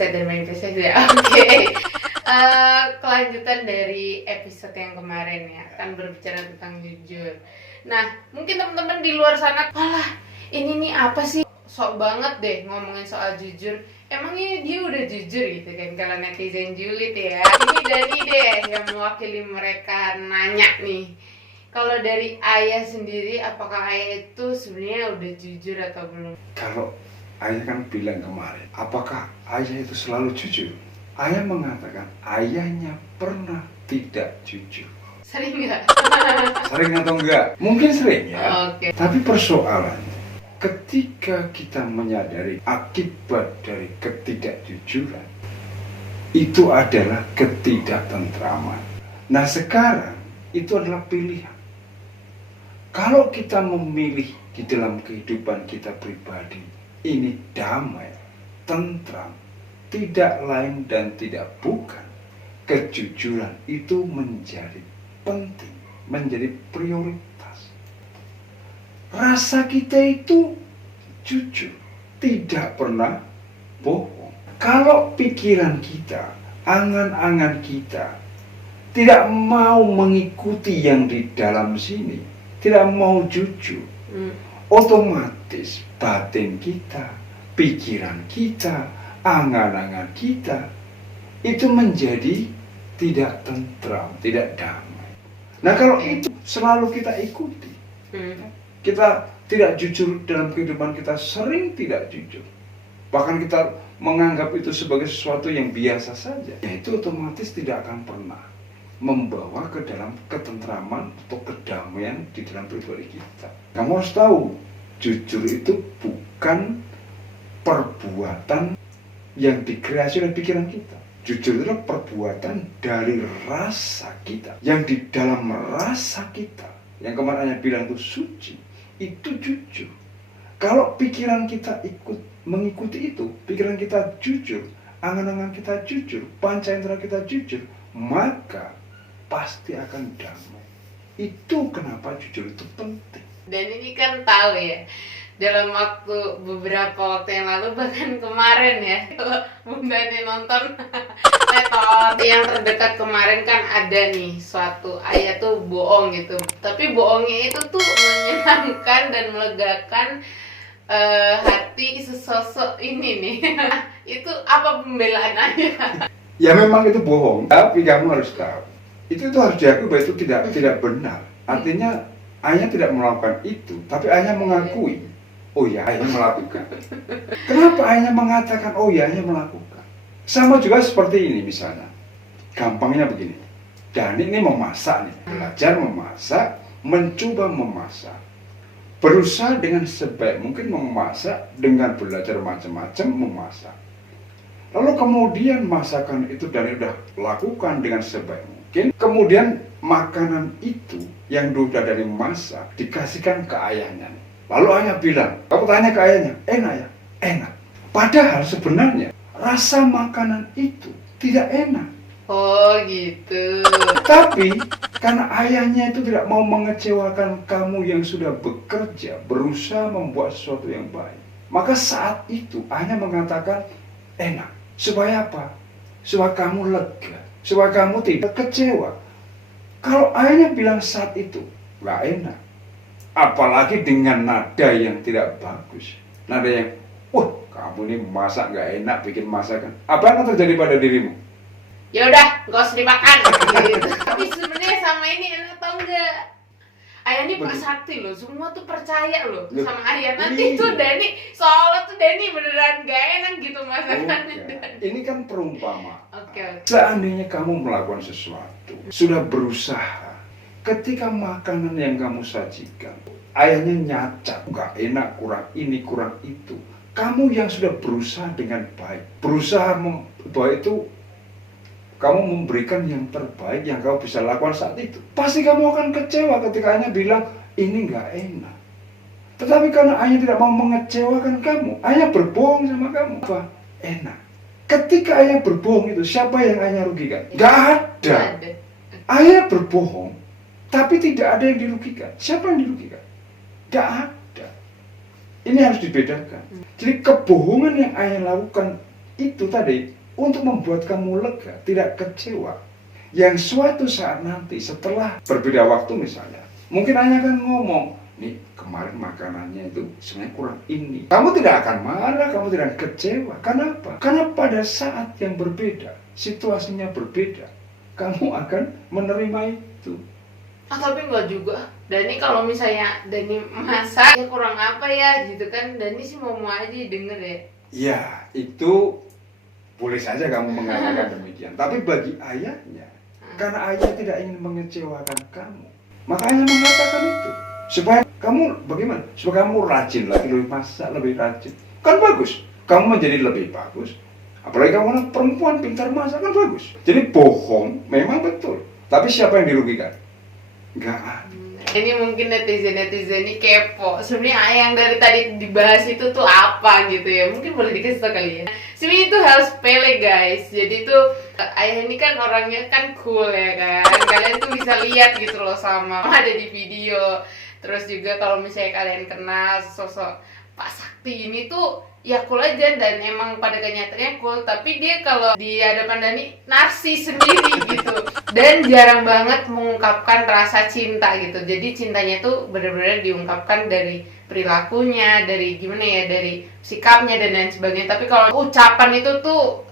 Saya main ya. Oke. Kelanjutan dari episode yang kemarin ya, kan berbicara tentang jujur. Nah, mungkin teman-teman di luar sana, alah, ini nih apa sih? Sok banget deh ngomongin soal jujur. Emangnya dia udah jujur gitu kan, kalau netizen julid ya. Ini Dani deh yang mewakili mereka nanya nih. Kalau dari Ayah sendiri, apakah Ayah itu sebenarnya udah jujur atau belum? Kalau Ayah kan bilang kemarin, apakah Ayah itu selalu jujur? Ayah mengatakan ayahnya pernah tidak jujur. Sering nggak? Sering atau enggak? Mungkin sering ya. Oke. Tapi persoalannya, ketika kita menyadari akibat dari ketidakjujuran, itu adalah ketidaktentraman. Nah sekarang itu adalah pilihan. Kalau kita memilih di dalam kehidupan kita pribadi, ini damai, tentram, tidak lain dan tidak bukan, kejujuran itu menjadi penting, menjadi prioritas. Rasa kita itu jujur, tidak pernah bohong. Kalau pikiran kita, angan-angan kita tidak mau mengikuti yang di dalam sini, tidak mau jujur, otomatis batin kita, pikiran kita, angan-angan kita itu menjadi tidak tentram, tidak damai. Nah kalau itu selalu kita ikuti, kita tidak jujur dalam kehidupan kita, sering tidak jujur, bahkan kita menganggap itu sebagai sesuatu yang biasa saja, ya itu otomatis tidak akan pernah membawa ke dalam ketentraman atau kedamaian di dalam pribadi kita. Kamu harus tahu, jujur itu bukan perbuatan yang dikreasi oleh pikiran kita. Jujur itu adalah perbuatan dari rasa kita, yang di dalam rasa kita, yang kemarin Ayah bilang itu suci, itu jujur. Kalau pikiran kita mengikuti itu, pikiran kita jujur, angan-angan kita jujur, panca indera kita jujur, maka pasti akan damai. Itu kenapa jujur itu penting. Dan ini kan tahu ya, dalam beberapa waktu yang lalu, bahkan kemarin ya, kalau Bunda nih nonton metode yang terdekat kemarin kan ada nih suatu Ayah tuh bohong gitu, tapi bohongnya itu tuh menyenangkan dan melegakan hati sesosok ini nih. Itu apa pembelaan Ayah? Ya memang itu bohong, tapi kamu harus tahu, itu harus diakui bahwa itu tidak benar. Artinya Ayah tidak melakukan itu, tapi Ayah mengakui, oh ya Ayah melakukan. Kenapa Ayah mengatakan oh ya Ayah melakukan? Sama juga seperti ini misalnya, gampangnya begini, Dani ini memasak nih, belajar memasak, mencoba memasak, berusaha dengan sebaik mungkin memasak dengan belajar macam-macam memasak. Lalu kemudian masakan itu Dani udah lakukan dengan sebaik mungkin, kemudian makanan itu yang sudah dari masak dikasihkan ke ayahnya. Lalu ayah bilang, kamu tanya ke ayahnya, enak ya? Enak. Padahal sebenarnya rasa makanan itu tidak enak. Oh gitu. Tapi karena ayahnya itu tidak mau mengecewakan kamu yang sudah bekerja, berusaha membuat sesuatu yang baik, maka saat itu ayahnya mengatakan enak. Supaya apa? Supaya kamu lega, supaya kamu tidak kecewa. Kalau ayahnya bilang saat itu nggak enak, apalagi dengan nada yang tidak bagus, nada yang, wah kamu ini masak nggak enak, bikin masakan, apa yang akan terjadi pada dirimu? Ya udah, nggak usah dimakan. Gitu. Tapi sebenarnya sama ini enak atau enggak? Ayah ini Pak Sakti loh, semua tuh percaya loh sama Ayah. Nanti tuh Dani, soalnya tuh Dani beneran gak enak gitu masakannya. Ini kan perumpamaan. Oke. Seandainya kamu melakukan sesuatu, sudah berusaha, ketika makanan yang kamu sajikan, ayahnya nyacat, gak enak, kurang ini, kurang itu. Kamu yang sudah berusaha dengan baik, berusaha bahwa itu kamu memberikan yang terbaik yang kamu bisa lakukan saat itu. Pasti kamu akan kecewa ketika ayahnya bilang, ini nggak enak. Tetapi karena ayah tidak mau mengecewakan kamu, ayah berbohong sama kamu. Apa? Enak. Ketika ayah berbohong itu, siapa yang ayah rugikan? Nggak ada. Ayah berbohong, tapi tidak ada yang dirugikan. Siapa yang dirugikan? Nggak ada. Ini harus dibedakan. Jadi kebohongan yang ayah lakukan itu tadi untuk membuat kamu lega, tidak kecewa. Yang suatu saat nanti setelah berbeda waktu misalnya, mungkin ayah kan ngomong, nih kemarin makanannya itu sebenarnya kurang ini. Kamu tidak akan marah, kamu tidak akan kecewa. Kenapa? Karena pada saat yang berbeda, situasinya berbeda, kamu akan menerima itu. Tapi enggak juga. Dani kalau misalnya Dani masak ya kurang apa ya gitu kan, Dani sih mau aja denger ya. Ya, itu boleh saja kamu mengatakan demikian. Tapi bagi ayahnya, karena ayah tidak ingin mengecewakan kamu, maka ayah mengatakan itu. Supaya kamu bagaimana? Supaya kamu rajin lagi, lebih masak, lebih rajin. Kan bagus. Kamu menjadi lebih bagus. Apalagi kamu anak perempuan pintar masak, kan bagus. Jadi bohong memang betul. Tapi siapa yang dirugikan? Enggak ada. Ini mungkin netizen ini kepo. Sebenarnya yang dari tadi dibahas itu tuh apa gitu ya? Mungkin boleh dikasih tau kali ya. Sebenarnya itu hal sepele guys. Jadi tuh ayah ini kan orangnya kan cool ya kan. Kalian tuh bisa lihat gitu loh sama ada di video. Terus juga kalau misalnya kalian kenal sosok Pak Sakti ini tuh ya cool aja dan emang pada kenyataannya cool, tapi dia kalau di hadapan Dani narsis sendiri gitu dan jarang banget mengungkapkan rasa cinta gitu. Jadi cintanya tuh benar-benar diungkapkan dari perilakunya, dari gimana ya, dari sikapnya dan lain sebagainya. Tapi kalau ucapan itu tuh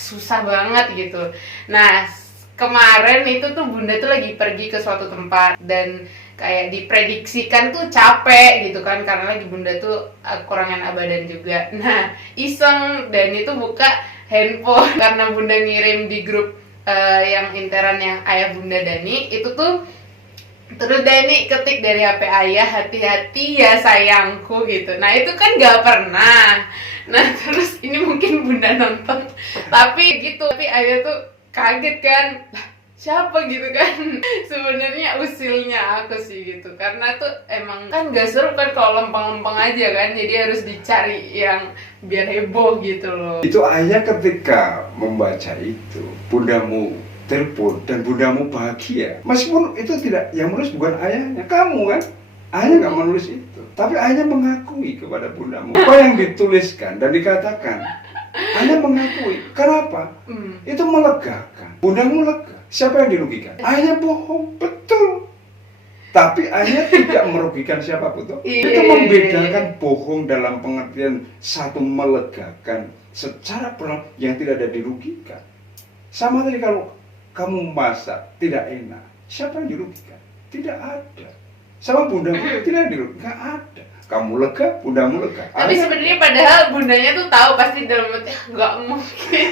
susah banget gitu. Nah, kemarin itu tuh Bunda tuh lagi pergi ke suatu tempat dan kayak diprediksikan tuh capek gitu kan karena lagi Bunda tuh kekurangan badan juga. Nah, iseng dan itu buka handphone karena Bunda ngirim di grup yang interan yang ayah Bunda Dani itu tuh, terus Dani ketik dari HP ayah, hati-hati ya sayangku gitu. Nah itu kan gak pernah. Nah terus ini mungkin Bunda nonton tapi gitu, tapi ayah tuh kaget kan, siapa gitu kan. Sebenarnya usilnya aku sih gitu, karena tuh emang kan gak seru kan kalau lempeng-lempeng aja kan, jadi harus dicari yang biar heboh gitu loh. Itu ayah ketika membaca itu, bundamu telepon dan bundamu bahagia. Meskipun itu tidak, yang menulis bukan ayahnya, kamu kan. Ayah nggak menulis itu, tapi ayah mengakui kepada bundamu apa yang dituliskan dan dikatakan. Ayah mengakui. Kenapa? Itu melegakan. Bundamu lega. Siapa yang dirugikan? Ayah bohong, betul. Tapi ayah tidak merugikan siapapun. Itu membedakan bohong dalam pengertian satu melegakan secara perlahan yang tidak ada dirugikan. Sama tadi kalau kamu masak tidak enak, siapa yang dirugikan? Tidak ada. Sama bundamu tidak dirugikan, nggak ada. Kamu lega, bundamu lega. Tapi sebenarnya padahal bundanya tuh tahu pasti dalam hati nggak mungkin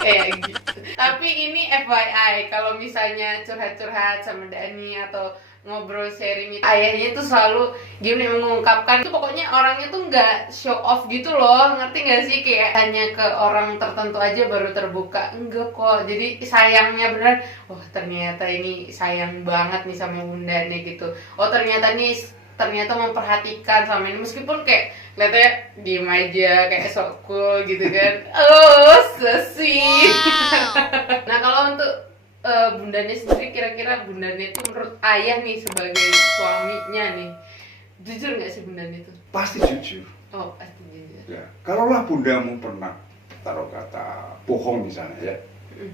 kayak gitu. Tapi ini FYI, kalau misalnya curhat-curhat sama Dani atau ngobrol sharing itu, ayahnya tuh selalu gimana mengungkapkan itu, pokoknya orangnya tuh nggak show off gitu loh, ngerti nggak sih, kayak hanya ke orang tertentu aja baru terbuka, enggak kok. Jadi sayangnya beneran, oh ternyata ini sayang banget nih sama bundanya gitu, oh ternyata memperhatikan sama ini, meskipun kayak kelihatannya diem aja kayak sok cool gitu kan. Oh so sweet. Nah kalau untuk bundanya sendiri, kira-kira bundanya itu menurut ayah nih sebagai suaminya nih, jujur nggak sih bundanya itu? Pasti jujur. Oh pasti jujur. Ya, kalaulah bundamu pernah taruh kata bohong misalnya ya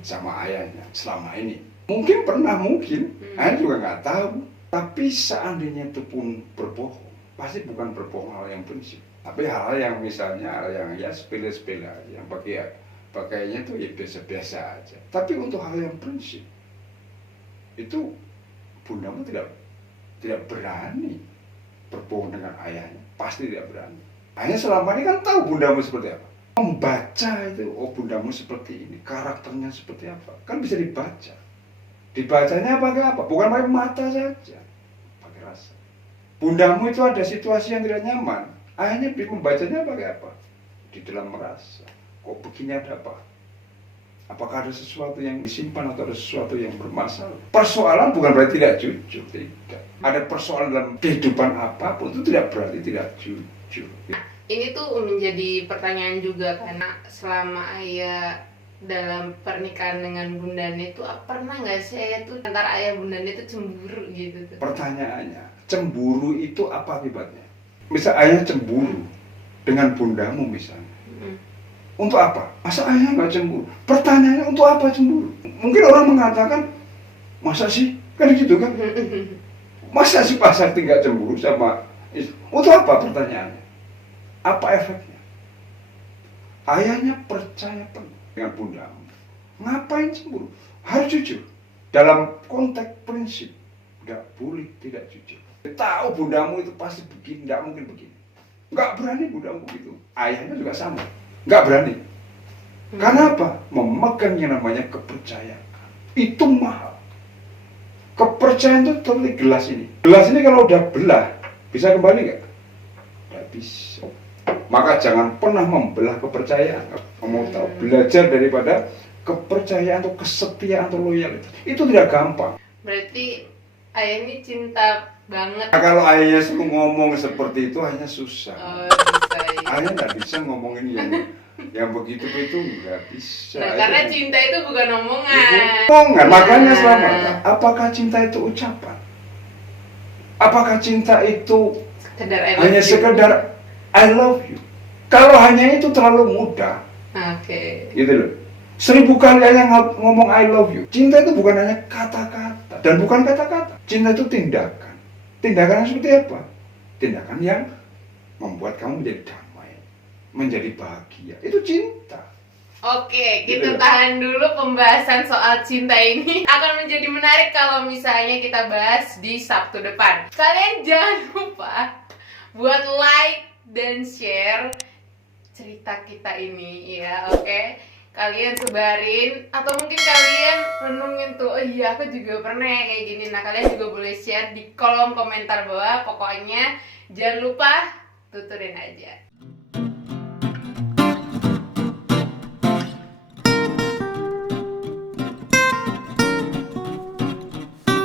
sama ayahnya selama ini, mungkin pernah, mungkin ayah juga nggak tahu. Tapi seandainya itu pun berbohong, pasti bukan berbohong hal yang prinsip, tapi hal yang misalnya hal yang ya sepele-sepele aja, yang pakainya itu ya biasa-biasa aja. Tapi untuk hal yang prinsip itu bundamu tidak berani berbohong dengan ayahnya, pasti tidak berani. Ayahnya selama ini kan tahu bundamu seperti apa, membaca itu, oh bundamu seperti ini, karakternya seperti apa, kan bisa dibaca. Dibacanya pakai apa? Bukan pakai mata saja, pakai rasa. Bundamu itu ada situasi yang tidak nyaman, ayahnya membacanya pakai apa? Di dalam merasa, kok begini, ada apa? Apakah ada sesuatu yang disimpan atau ada sesuatu yang bermasalah? Persoalan bukan berarti tidak jujur, tidak. Ada persoalan dalam kehidupan apapun itu tidak berarti tidak jujur. Ini tuh menjadi pertanyaan juga, karena selama ayah dalam pernikahan dengan bundanya itu pernah nggak sih ayah tuh antara ayah bundanya itu cemburu gitu tuh? Pertanyaannya, cemburu itu apa akibatnya? Misal ayah cemburu dengan bundamu misalnya, Untuk apa? Masa ayah nggak cemburu? Pertanyaannya untuk apa cemburu? Mungkin orang mengatakan, masa sih? Kan gitu kan? Masa sih Pak Sakti nggak cemburu sama istri? Untuk apa pertanyaannya? Apa efeknya? Ayahnya percaya penuh dengan bundamu. Ngapain cemburu? Harus jujur. Dalam konteks prinsip, nggak boleh tidak jujur. Tahu bundamu itu pasti begini, nggak mungkin begini. Nggak berani bundamu begitu. Ayahnya juga sama. Nggak berani. Karena apa? Memegang yang namanya kepercayaan. Itu mahal. Kepercayaan itu seperti gelas ini. Gelas ini kalau udah belah, bisa kembali nggak? Nggak bisa. Maka jangan pernah membelah kepercayaan. Kamu mau tahu, belajar daripada kepercayaan atau kesetiaan atau loyalitas. Itu tidak gampang. Berarti ayah ini cinta banget. Nah, kalau ayahnya suruh ngomong seperti itu, ayahnya susah. Oh, bisa ya. Ayah nggak bisa ngomongin yang begitu itu nggak bisa. Nah, karena cinta itu bukan omongan. Omongan, makanya selamat. Apakah cinta itu ucapan? Apakah cinta itu Sekedar I love hanya you. sekedar I love you? Kalau hanya itu terlalu mudah, Oke. gitu loh. 1000 kali ayah ngomong I love you. Cinta itu bukan hanya kata-kata dan bukan kata-kata. Cinta itu tindakan. Tindakan seperti apa? Tindakan yang membuat kamu menjadi damai, menjadi bahagia. Itu cinta. Oke, Gitu. kita tahan dulu pembahasan soal cinta ini. Akan menjadi menarik kalau misalnya kita bahas di Sabtu depan. Kalian jangan lupa buat like dan share cerita kita ini ya, oke? Kalian sebarin atau mungkin kalian renungin tuh, oh iya aku juga pernah ya kayak gini. Nah, kalian juga boleh share di kolom komentar bawah. Pokoknya jangan lupa tuturin aja.